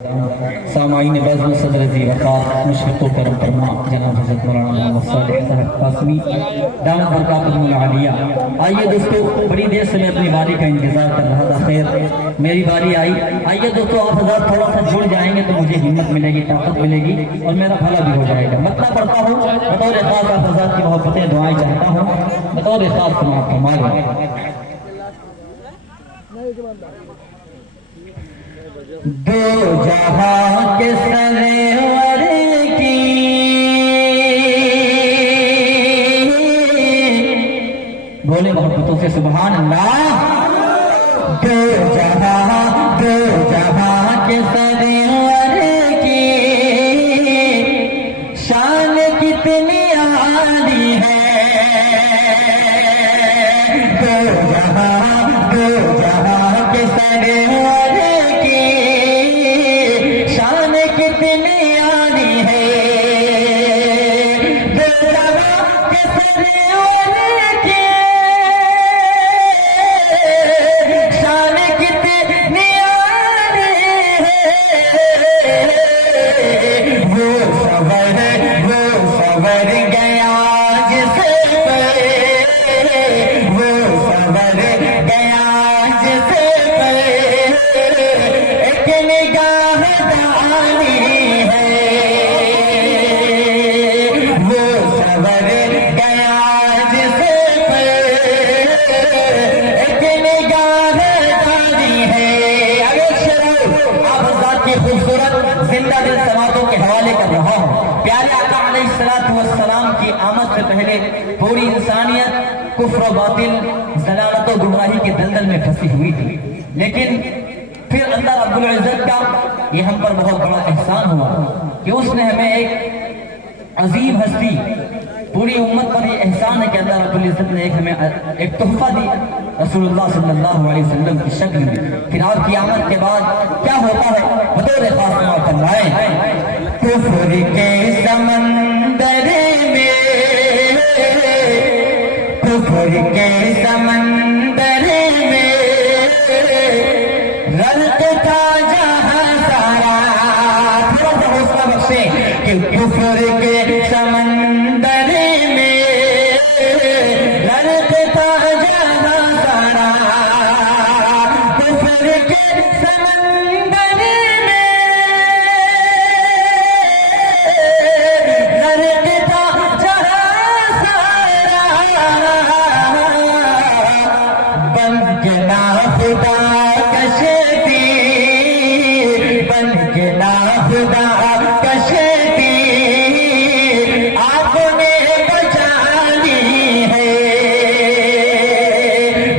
सामाईन बज़्म सदर ज़ी वक़ार मुशफ़िक़ करम फरमा जनाब हज़रत मौलाना मोहम्मद सालिह कासमी दामत बरकातुहुल आलिया। आइए दोस्तों, बड़ी देर से मैं अपनी बारी का इंतज़ार कर रहा था। खैर मेरी बारी आई। आइए दोस्तों, आप हज़रात थोड़ा सा जुड़ जाएंगे तो मुझे हिम्मत मिलेगी, ताकत मिलेगी और मेरा भला भी हो जाएगा। मतलब पढ़ता हूँ बतौर ख़ास, आप हज़रात की मोहब्बतें दुआएं चाहता हूँ बतौर ख़ास समाअत फरमाइए। दो जहां के सरवर की बोले मोहब्बतों से सुभान अल्लाह। दो जहां के सरवर की शान कितनी आली है। दो जहां के सरवर की आमद से पहले पूरी इंसानियत कुफ्र और बातिल, ज़लालत और गुमराही के दलदल में फंसी हुई थी। लेकिन फिर अल्लाह रब्बुल इज़्ज़त का ये हम पर बहुत बड़ा एहसान हुआ कि उसने हमें एक अजीम हस्ती, पूरी उम्मत पर ये एहसान है कि अल्लाह रब्बुल इज़्ज़त ने हमें एक तोहफा दिया रसूलुल्लाह सल्लल्लाहु अलैहि वसल्लम की शक्ल में। फिर आपकी आमद के बाद क्या होता है बतौर ख़ास फरमाएं। कुफ्र के समंदर में, कुफ्र के समंदर में रलता था जहां सारा। थोड़ा सा हौसला बख्शे कि कुफ्र के समंदर में रलता था जहां सारा। कुफ्र के समंदर में रलता था जहां सारा। बन के ना खुदा कशती, बन के ना खुदा कशती आपने बचा ली है।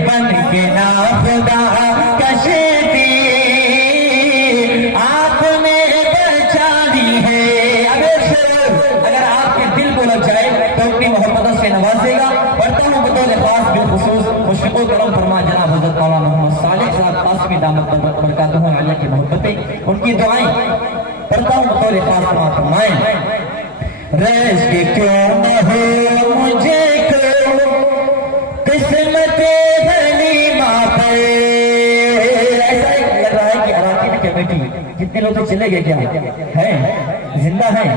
बन के ना खुदा कशती आपने बचा ली है। अगर आपके दिल को लग जाए तो अपनी मोहब्बतों से नवाजेगा। पढ़ता हूँ बतौर खास बिलखुसूस मुशफ़िक़ करम फरमा जनाब हज़रत मौलाना मोहम्मद सालिह साहब कासमी दामत बरकातुहुल आलिया की मोहब्बतें, उनकी दुआएं पढ़ता हूँ बतौर खास समाअत फरमाएं। रश्क क्यों न हो मुझे को किस्मत हलीमा पे। ऐसा लग रहा है कि अराकीन कमेटी कितने लोग तो चले गए, क्या है जिंदा है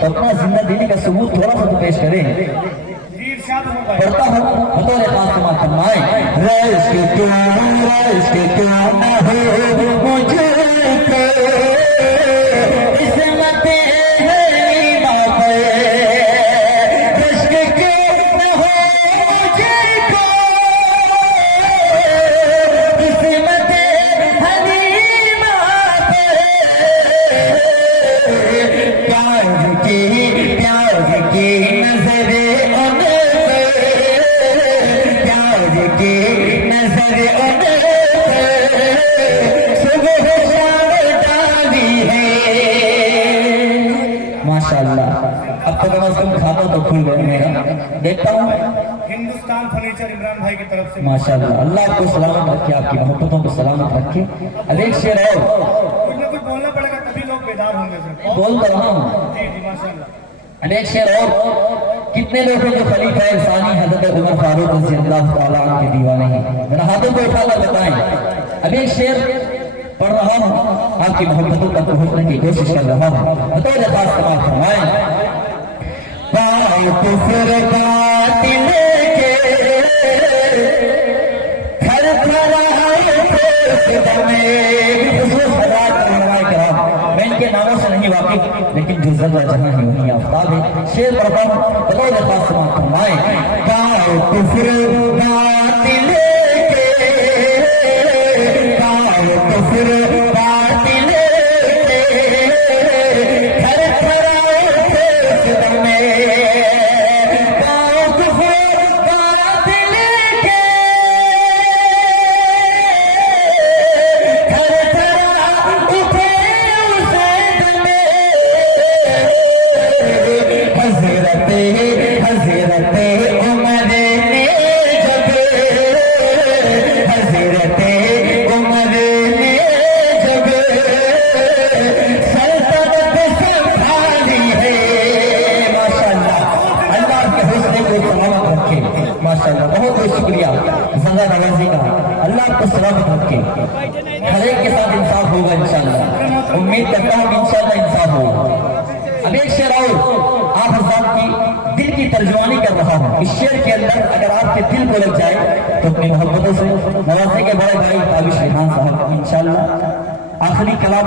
तो अपना जिंदा दिली का सबूत थोड़ा सा तो पेश करें। पढ़ता हूँ बतौर खास समाअत फरमाएं। रश्क क्यों न हो मुझे को किस्मत हलीमा पे। रश्क क्यों न हो मुझे को किस्मत हलीमा पे। प्यार की नजर उन नजर सुबह शाम डाली है। माशाअल्लाह, अब तो कम से कम खाता तो खुल गया मेरा। देखता हूँ हिंदुस्तान फर्नीचर इमरान भाई की तरफ से माशाअल्लाह। अल्लाह आपको सलामत रखे, आपकी मोहब्बतों को सलामत रखे। अब एक शेर और कुछ ना कुछ बोलना पड़ेगा तभी लोग बेदार होंगे सर। बोल कर रहा हूँ। जी जी माशाअल्लाह। अनेक शेर और कितने लोग हैं जो खलीफा इंसानी हजरत उमर फारूक रज़ी अल्लाह तआला अन्हु के दीवाने हैं? जरा हाथों को उठाकर बताएं। अब एक शेर पढ़ रहा हूँ, आपकी मोहब्बतों तक पहुंचने की कोशिश कर रहा हूँ। बतौर खास समाप्त फरमाएं, कुफर बातिल के हर मैं इनके नामों से नहीं वाकिफ, लेकिन जो जर्रा जहां है वही आफ्ताब है। शेर पढ़ता हूँ, बतौर खास समाप्त फरमाएं, कुफर बातिल के कुफर बातिल माशाअल्लाह, बहुत बहुत शुक्रिया ज़ंदा नवाजी का। अल्लाह आपको सलामत रखे, हर एक के साथ इंसाफ होगा इंशाअल्लाह। उम्मीद करता हूँ कि इंशाअल्लाह इंसाफ होगा। अब एक शेर और आप हज़रात की दिल की तर्जुमानी कर रहा हूँ। इस शेर के अंदर अगर आपके दिल को लग जाए तो अपनी मोहब्बतों से नवाज़े के बड़े भाई ताबिश रिहान साहब इंशाअल्लाह आखिरी कलाम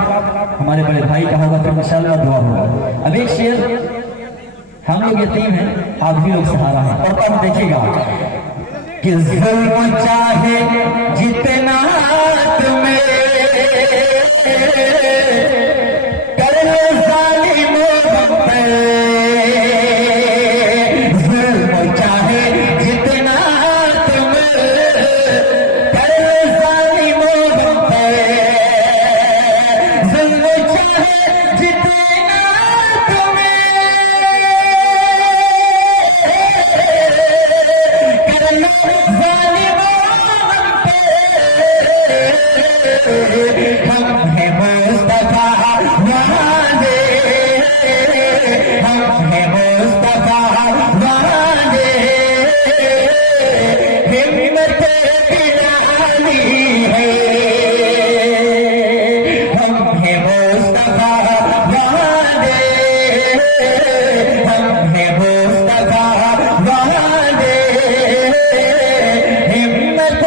हमारे बड़े भाई का होगा, फिर इंशाअल्लाह दुआ होगा। अब एक शेर, हम लोग यतीम हैं, आप भी लोग सहारा है, पढ़ता हूँ देखिएगा कि जुल्म चाहे जितना तुम्हें कर लो जालिमों पे, जुल्म चाहे जितना तुम्हें कर लो जालिमों पे, जुल्म चाहे जितना हम हैं मुस्तफा वाले, हम हैं मुस्तफा वाले, हिम्मत बिलाली है, हम हैं मुस्तफा वाले, हम हैं मुस्तफा वाले, हिम्मत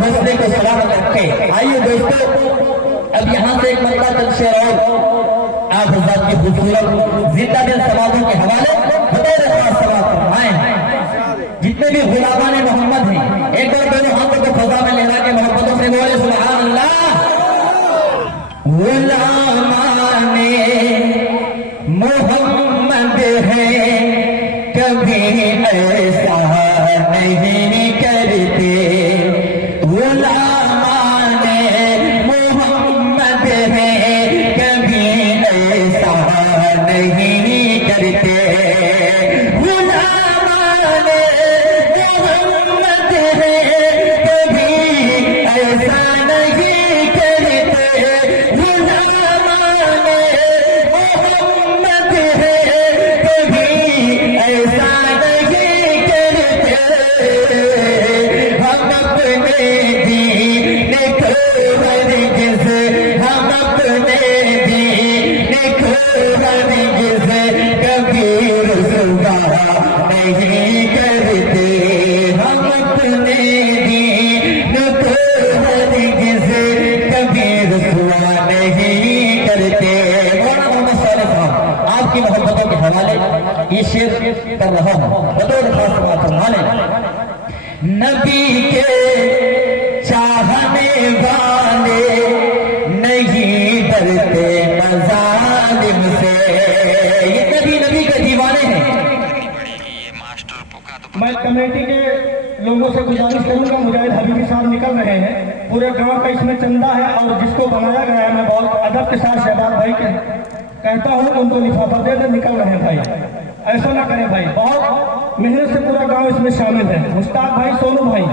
हौसले को सलामत रखे। आइए दोस्तों, अब यहाँ से एक मतला तक शेर और आप हज़रात की खूबसूरत जिंदा दिल समाजों के हवाले बतौर खास समाप्त फरमाएं। जितने भी गुलामान मोहम्मद हैं, एक बार दोनों हाथों को फजा में लेना के मोहब्बतों से बोले सुभान अल्लाह। गुलामान मोहम्मद है कभी ऐसा नहीं करते, गुलामान मोहम्मद है कभी ऐसा नहीं करते, गुलामान मोहम्मद है कभी ऐसा नहीं करते, गुलामान मोहम्मद है कभी ऐसा नहीं करते, हम अपने दीन को हरगिज़, हम अपने दीन को हरगिज़ कभी रुसवा नहीं करते, हम अपने दीन को हरगिज़ कभी रुसवा नहीं करते। मोहम्मद साहब आपकी मोहब्बतों के हवाले ये शेर कर रहा हूँ, बतौर खास बात फरमाने, नबी के चाहने वाले नहीं डरते मज़ालिम से, ये नबी के दीवाने हैं। मैं कमेटी के लोगों से गुजारिश करूंगा, मुजाहिद हबीबी साहब निकल रहे हैं, पूरे गांव का इसमें चंदा है और जिसको बनाया गया है मैं बहुत अदब के साथ शहबाज भाई के कहता हूँ उनको लिफाफा दे दे, निकल रहे हैं भाई, ऐसा ना करें भाई, बहुत मेहनत से पूरा गांव इसमें शामिल है। मुश्ताक भाई, सोनू भाई,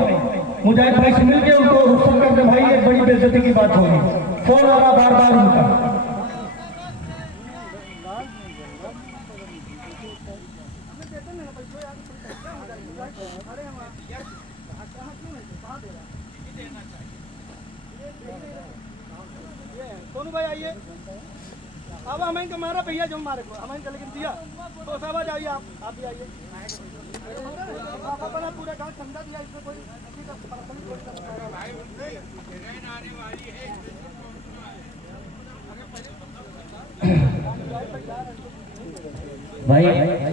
मुजाहिद भाई से मिलकर उनको रुखसत कर दे भाई, एक बड़ी बेइज्जती की बात होगी, फोन आ रहा बार बार उनका। सोनू भाई आइए। अब हमें इनका मारा भैया जो मारे को हमें इनका लेकिन दिया तो सब आ जाइए आप भी आइए। अपना पूरा गाँव ठंडा दिया इसमें कोई भाई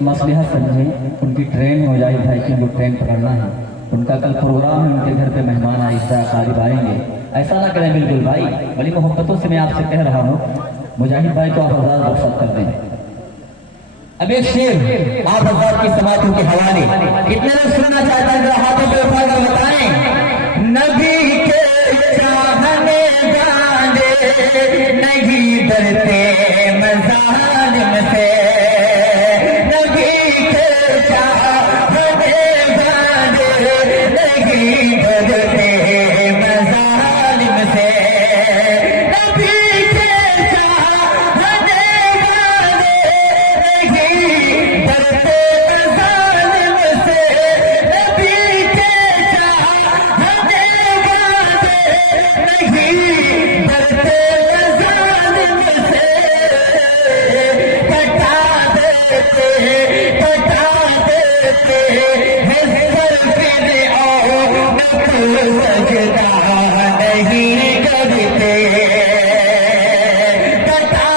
मसलिहत समझे, उनकी ट्रेन हो जाए भाई कि उनको ट्रेन पकड़ना है, उनका कल प्रोग्राम है, उनके घर पे मेहमान आहिस्ता कारिब आएंगे, ऐसा ना करें बिल्कुल भाई। बड़ी मोहब्बतों से मैं आपसे कह रहा हूँ, मुजाहिद भाई को आप आजाद रुखसत कर दें। अब एक शेर आप आजाद की समातों के हवाले कितने लोग सुनना चाहते हैं, जरा हाथों पे उठाकर बताएं। नबी के चाहने वाले नहीं डरते मज़ालिम से, नबी के चाहने वाले नहीं डरते मज़ालिम से, नबी के चाहने वाले नहीं डरते मज़ालिम से, नबी के चाहने वाले नहीं डरते मज़ालिम से, कटा देते हैं सरफिर और नफल सजदा नहीं करते, कटा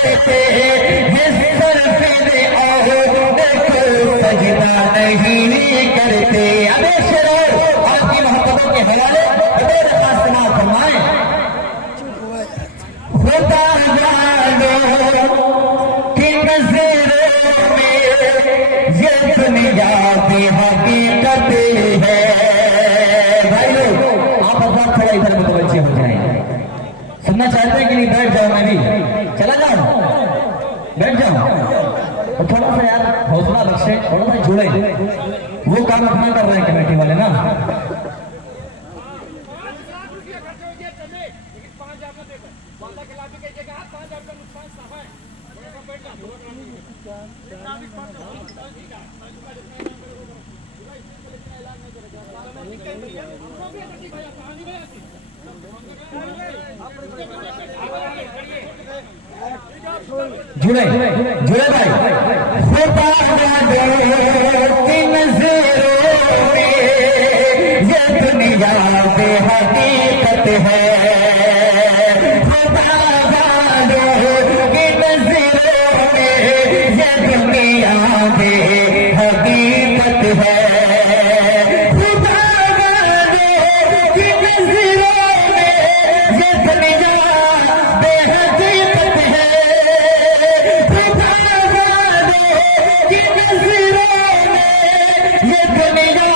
देते हैं सरफिर और नफल सजदा नहीं करते। अबे शेरो आपकी मोहब्बतों के हवाले मेरे पास सुना फरमाए। खुदा वालों की नज़रों में ये दुनिया की हकीकत है। भाई लोग आप आजाद थोड़ा इधर मुतवज्जे हो जाएं। सुनना चाहते हैं कि नहीं? बैठ जाओ, मैं भी चला जाऊं, बैठ जाऊं। और थोड़ा सा यार हौसला बख्शे, थोड़ा सा जुड़े, वो काम अपना कर रहे हैं कमेटी वाले ना। जुड़े जुड़े भाई। खुदा वालों की नज़रों में ये दुनिया बेहकीकत है, खुदा वालों की नज़रों में ये दुनिया बेहकीकत है, खुदा वालों की नज़रों में ये दुनिया बेहकीकत है, खुदा वालों की नज़रों में ये दुनिया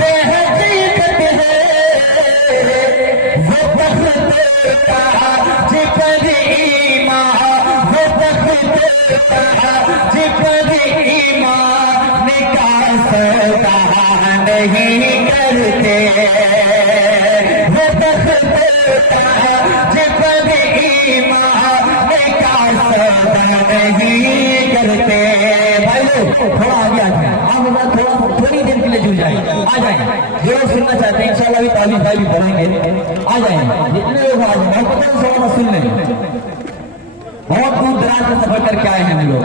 बेहकीकत है। वो तख्त का जिपर ईमान, वो तख्त का जिपर ईमान का सौदा नहीं करते, वो तख्त का जिपर ईमान का सौदा नहीं करते। भाई लोग थोड़ा आगे आ जाए, आप थोड़ी देर के लिए जुड़ जाए, आ जाए जो लोग सुनना चाहते हैं। इंशाल्लाह भी तालीम भाई भी बढ़ाएंगे, आ जाए जितने लोग आ जाए, मोहब्बत से सुन लें। बहुत दूर दराज से सफर करके आए हैं हम लोग,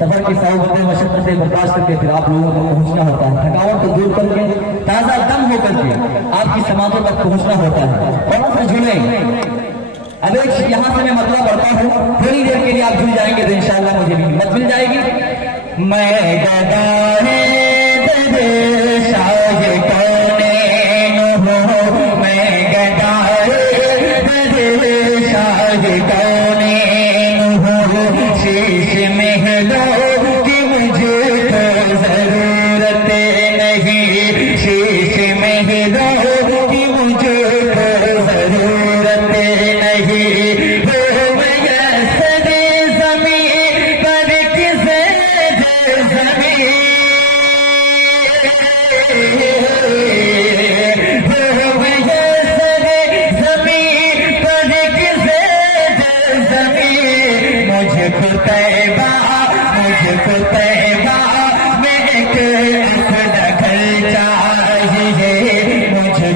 सफर की साहबतें मशक्कतें बर्दाश्त करके फिर आप लोगों को पहुंचना होता है, थकावट को दूर करके ताजा दम होकर के आपकी समातों तक पहुंचना होता है। थोड़ा सा जुड़े। अब एक यहाँ से मैं मतलब बढ़ता हूँ, थोड़ी देर के लिए आप जुड़ जाएंगे तो इंशाल्लाह मुझे भी हिम्मत मिल जाएगी। मैं गदाए शाह कौनैन हूँ, मैं गदाए शाह कौनैन हूँ, शीश महलों की मुझे तो जरूरत नहीं, शीश महलों की मुझे तो जरूरत नहीं, वो मयस्सर ज़मीं पर किसे ज़मीं, वो मयस्सर ज़मीं पर किसे ज़मीं, मुझको तैबा में एक अपना घर चाहिए, मुझको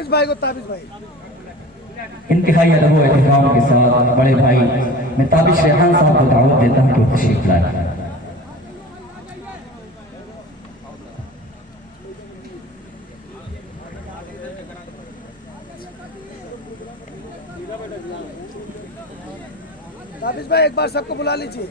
ताबिज भाई को, ताबिज भाई। इंतहाई अदब व एहतराम के साथ बड़े भाई मैं ताबिश रेहान साहब को दावत देता हूँ कि तशरीफ लाए। ताबिज भाई एक बार सबको बुला लीजिए।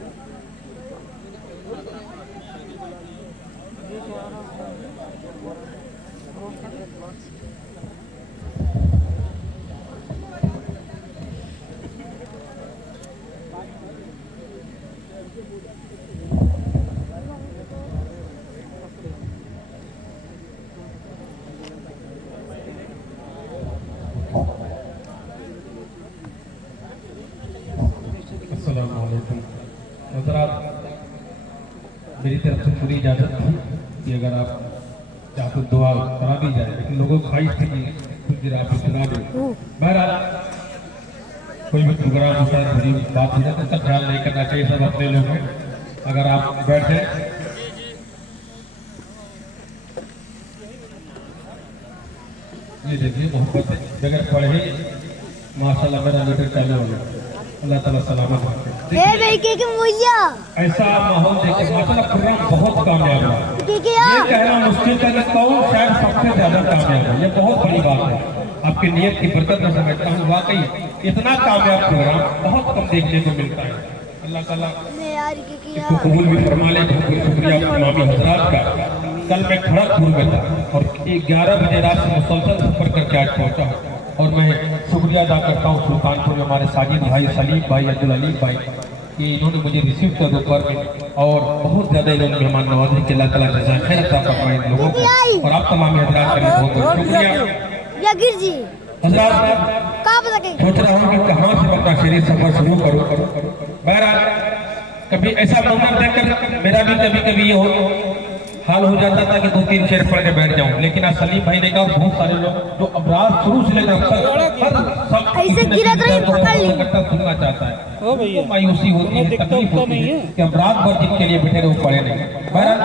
हज़रात, मेरी तरफ से पूरी इजाज़त थी कि अगर आप चाहते दुआ करा दी जाए, लेकिन लोगों को ख्वाहिश थी कि कुछ आप सुना दें। बहरहाल कोई भी प्रोग्राम होता है, बुरी बात हो जाती है, इसका ख्याल नहीं करना चाहिए, सब अपने लोग हैं। अगर आप बैठ जाए, ये देखिए मोहब्बत बगैर पढ़े माशाल्लाह मेरा लेकर चालू हो गया। अल्लाह ताला सलामत रखे। ऐसा माहौल देखिए माशाल्लाह प्रोग्राम बहुत कामयाब है। ये कहना मुश्किल है कि कौन शायद सबसे ज्यादा कामयाब है, ये बहुत बड़ी बात है। आपकी नियत की बरकत में समझता हूँ, वाकई इतना कामयाब प्रोग्राम बहुत कम देखने को मिलता है। अल्लाह ताला इसको कबूल भी फरमा ले। बहुत बहुत शुक्रिया इमामी हजरात का। कल मैं खड़गपुर में था और 11 बजे रात से मुसलसल सफर करके आज पहुंचा हूँ और मैं शुक्रिया अदा करता हूँ सुल्तानपुर में हमारे साजिद भाई, सलीम भाई, अब्दुल अली भाई कि इन्होंने मुझे रिसीव किया दोपहर में और बहुत ज़्यादा इन्होंने मेहमान नवाजी के अल्लाह ताला जज़ाए खैर अता फरमाए इन लोगों को। और आप तमाम हजरात का बहुत बहुत शुक्रिया। हजरात सोच रहा हूँ कि कहाँ से अपना शरीर सफर शुरू करूँ। बहरहाल कभी ऐसा मौका देखकर मेरा भी कभी कभी ये हो हाल हो जाता था कि 2-3 शेर पढ़ के बैठ जाऊं, लेकिन आज सलीम भाई ने कहा और बहुत सारे लोग जो अबरार शुरू से लेकर सब ऐसे गिरा इकट्ठा सुनना चाहता है, तो मायूसी होती है, तकलीफ होती है कि अबरार पर जिनके लिए बैठे वो पढ़े नहीं। बहरहाल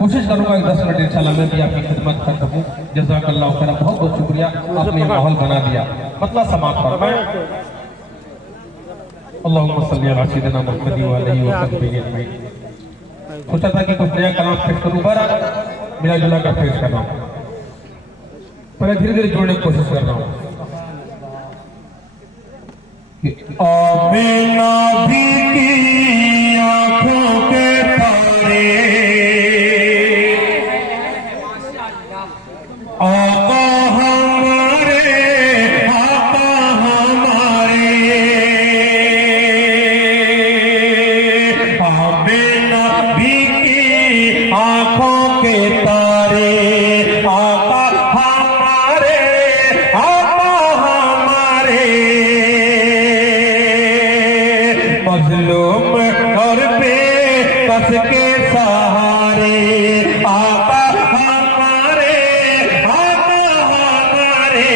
कोशिश करूंगा 10 मिनट इंशाल्लाह मैं भी आपकी खिदमत कर सकूं। जज़ाकल्लाह खैर, बहुत बहुत शुक्रिया, आपने माहौल बना दिया। मतलब समाप्त फरमाए। अल्लाहुम्मा सल्ली अला सय्यिदिना मुहम्मद व आलिहि व सहबिहि अजमईन। सोचा था कि कुछ नया कलाम पेश करूं, बहरहाल मिला जुला कर पेश कर रहा हूं। पहले धीरे धीरे जोड़ने की कोशिश कर रहा हूं। आमीना भी की आंखों के तारे, आका हमारे, आका हमारे, आमीना भी की आंखों के तारे, आका हमारे, आका हमारे, मजलूम और बेकस के सहारे, आका हमारे, आका हमारे,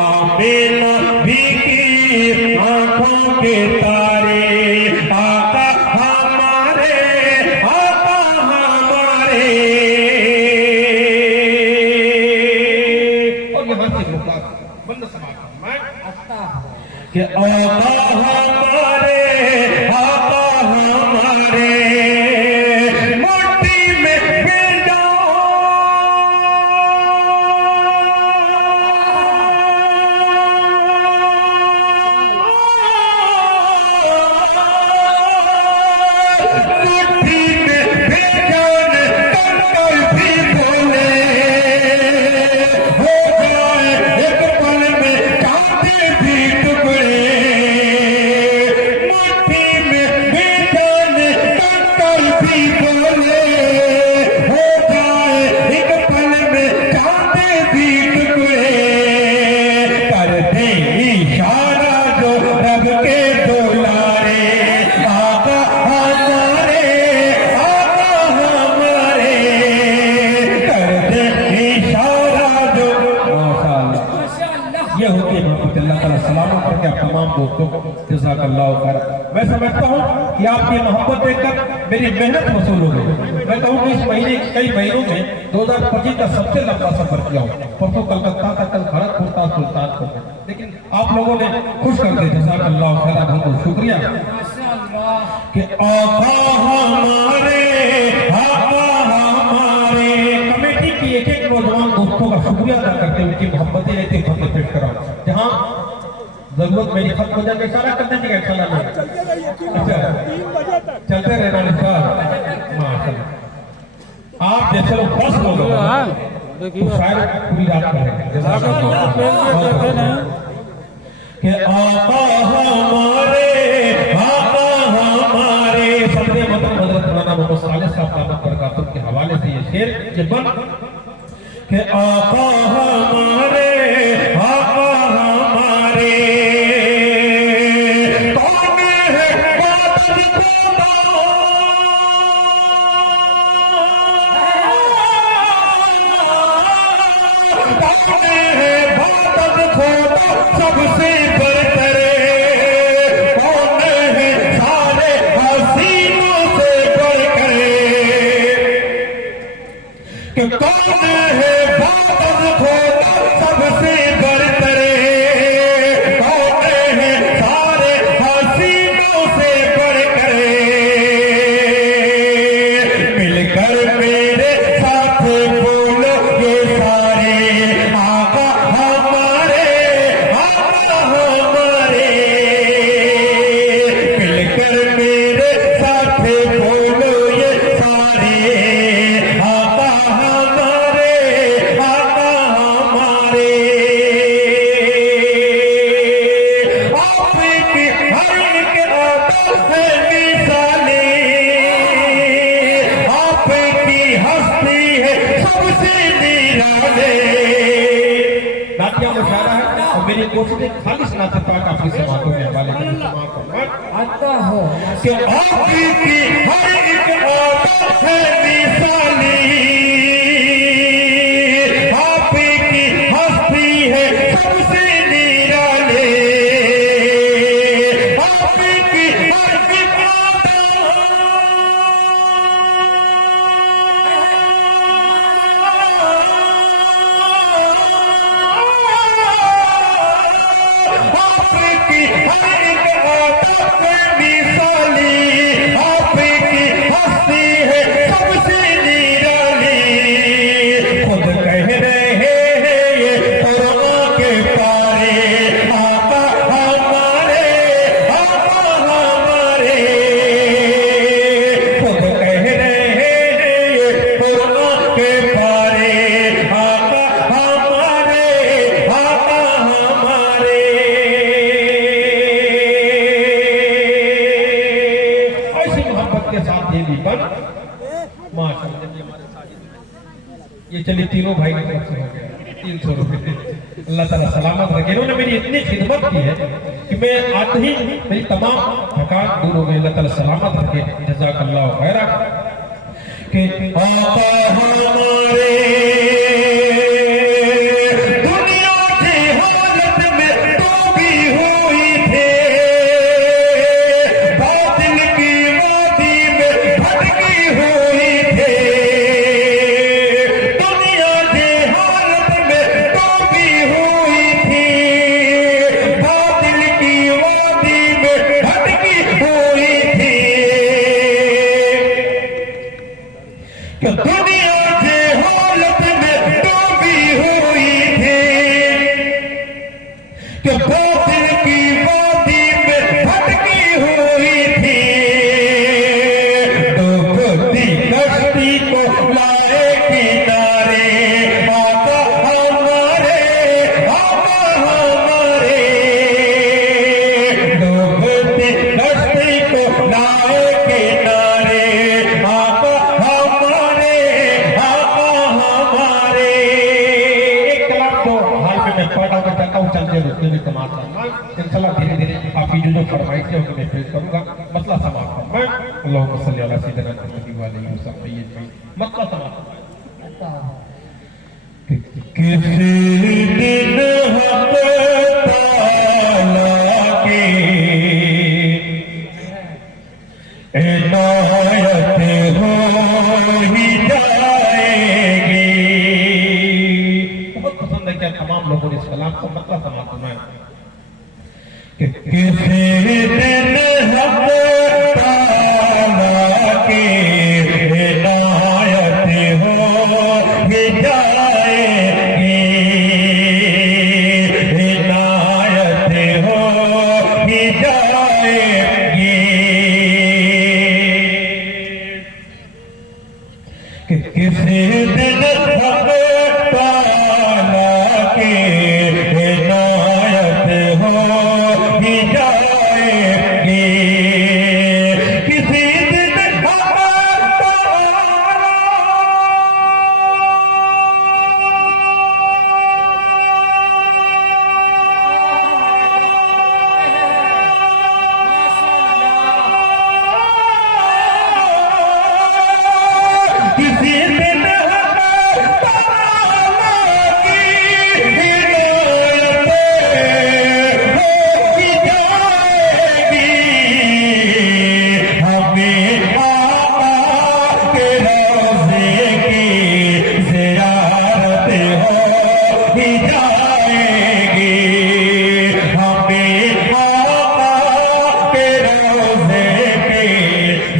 आमीना भी की आंखों के तारे, आका हमारे, आका हमारे। और यहाँ से बंद समाप्त मैं कि आका हमारे, आका हमारे, मोटी में मिल जाओ, मुट्ठी में बेजान कंकर भी बोले, हो जाए एक पल में चांदी भी टुकड़े, तमाम दोस्तों को जज़ाकल्लाहु खैर। मैं समझता हूँ कि आपकी मोहब्बत देखकर मेरी मेहनत वसूल हो गई। मैं कहूँ कि इस महीने कई महीनों में 2025 का सबसे लंबा सफर किया हूँ। परसों कलकत्ता था, कल खड़गपुर था, सुल्तानपुर था, लेकिन आप लोगों ने खुश कर दिया। जज़ाकल्लाहु खैर, बहुत शुक्रिया कि आका हमारे कमेटी की एक एक नौजवान दोस्तों का शुक्रिया अदा करते उनकी मोहब्बतें रहती फतेह पेश करा। जहाँ जरूरत मेरी खत्म हो जाए इशारा कर दीजिएगा, इंशाल्लाह। अच्छा, चलते रहना माशाल्लाह। आप जैसे लोग 10 लोग शायद पूरी रात करेंगे कि आका हमारे सदर मतलब हजरत मौलाना मोहम्मद सालिह साहब दामत बरकातुहू के हवाले से ये शेर ये बन कि आका हमारे सबसे बरतरे कौन है सारे हसीनों से बढ़कर कि कौन है बादल खोदा सबसे बरतरे कौन है सारे हसीनों से बढ़कर मिलकर मेरे साथ बोलो ये सारे आका मेरी कोशिश खालिश नाचत पाक आपकी समातों में हवाले आता हो कि आपकी हर एक आदत है मिसाली, आपकी हस्ती है सबसे निराले, आपकी हर एक ये चलिए तीनों भाई की तरफ से हो गया 300 रुपये। अल्लाह ताला सलामत रखे। इन्होंने मेरी इतनी खिदमत की है कि मैं आते ही मेरी तमाम थकान दूर हो गई। अल्लाह ताला सलामत रखे। जज़ाकल्लाहु खैरा कि आका हमारे दुनिया की हालत में डूबी हुई थे, बातिल की वादी में भटकी हुई थे, दुनिया के हालत में डूबी हुई थी कि बातिल की वादी में भटकी हुई थी, डूबती कश्ती को लाए किनारे आका हमारे, आका हमारे, डूबती कश्ती को लाए किनारे आका इंशाल्लाह धीरे धीरे आपकी जो फरमाइशें होंगी मैं पेश करूंगा। मसला समाप्त है। अल्लाहुम्मा सल्ली अला सय्यिदिना मुहम्मद व आलिहि वसल्लम। मसला समाप्त। किसी दिन हक़ तआला आप लोगों ने इस कलाम को मतलब समाप्त करना है कि किसी दिन हक ताला की हिदायत हो जाएगी, हिदायत हो जाएगी, कि किसी दिन हक ताला की हिदायत हो जाएगी, किसी दिन हक किसी दिन हक ताला की हिदायत हो जाएगी, हमें आका के रोज़े की ज़ियारत हो जाएगी, हमें आका के रोज़े की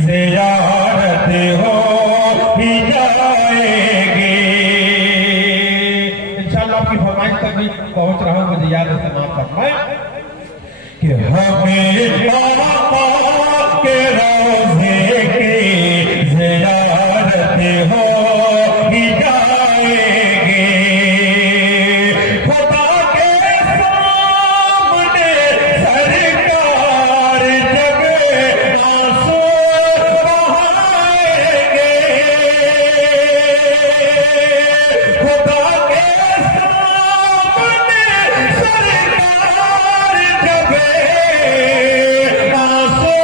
ज़ियारत हो जाएगी। इंशाअल्लाह आपकी फरमाइश तक भी पहुंच रहा हूं, मुझे याद है समाप्त फरमाए कि हमें आका के रोज़े की ज़ियारत हो जाएगी, खुदा के सामने सरकार जब आंसू बहाएंगे, खुदा के सामने सरकार जब आंसू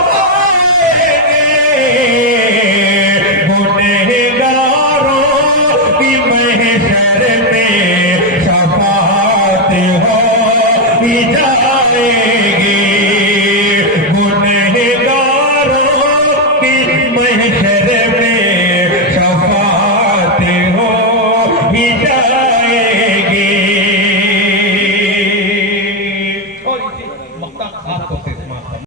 बहाएंगे, गुनहगारों की महशर में शफाअत हो जाएगी, गुनहगारों की महशर में शफाअत हो जाएगी। और इसी मक्ता खास होते